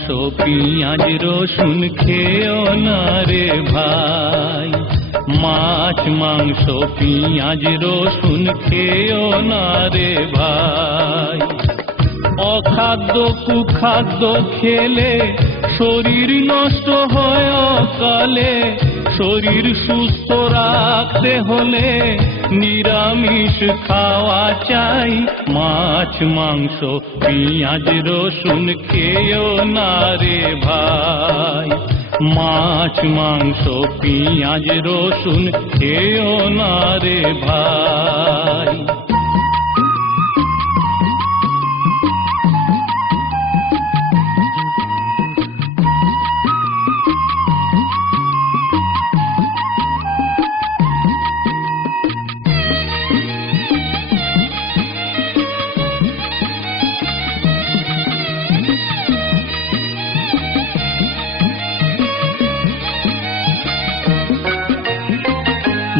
মাংস পেঁয়াজ রসুন খেও না রে ভাই, মাছ মাংস পেঁয়াজ রসুন খেও না রে ভাই। অখাদ্য কুখাদ্য খেলে শরীর নষ্ট হয় অকালে, শরীর সুস্থ রাখতে হলে নিরামিষ খাওয়া চাই। মাছ মাংস পেঁয়াজ রসুন খেও না রে ভাই, মাছ মাংস পেঁয়াজ রসুন খেও না রে ভাই।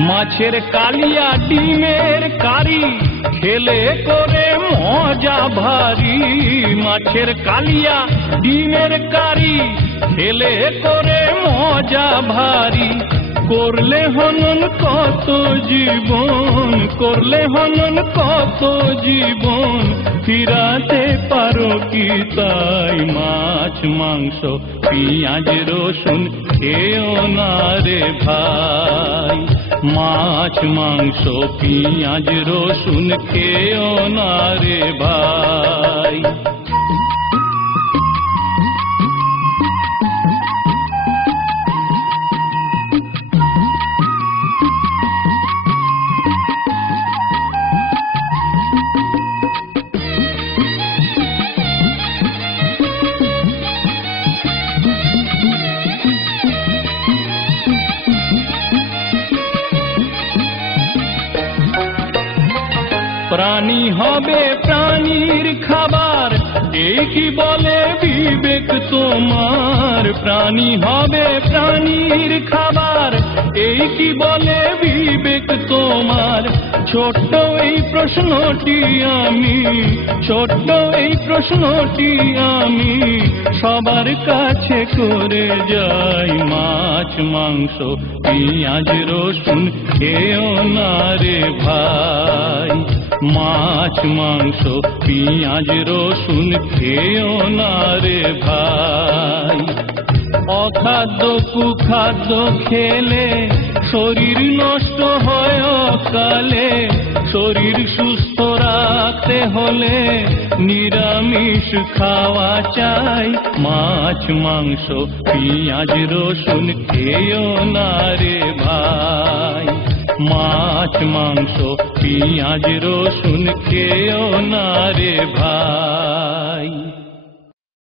মাছের কালিয়া ডিমের কারি খেলে করে মজা ভারী, মাছের কালিয়া ডিমের কারি খেলে করে মজা ভারী। করলে হনন কত জীবন, করলে হনন কত জীবন, ফিরাতে পারো কি তাই? মাছ মাংস পেঁয়াজ রসুন খেও না রে ভাই, মাছ মাংস পেঁয়াজ রসুন খেও না রে ভাই। প্রাণী হবে প্রাণীর খাবার, এই কি বলে বিবেক তোমার? প্রাণী হবে প্রাণীর খাবার, এই কি বলে বিবেক তোমার? ছোট্ট এই প্রশ্নটি আমি, ছোট্ট এই প্রশ্নটি আমি সবার কাছে করে যাই। মাছ মাংস পেঁয়াজ রসুন খেও না রে ভাই, মাছ মাংস পেঁয়াজ রসুন খেও না রে ভাই। অখাদ্য কুখাদ্য খেলে শরীর নষ্ট হয় অকালে, শরীর সুস্থ রাখতে হলে নিরামিষ খাওয়া চাই। মাছ মাংস পেঁয়াজ রসুন খেও না রে ভাই, মাছ মাংস পেঁয়াজ রসুন খেও না রে ভাই।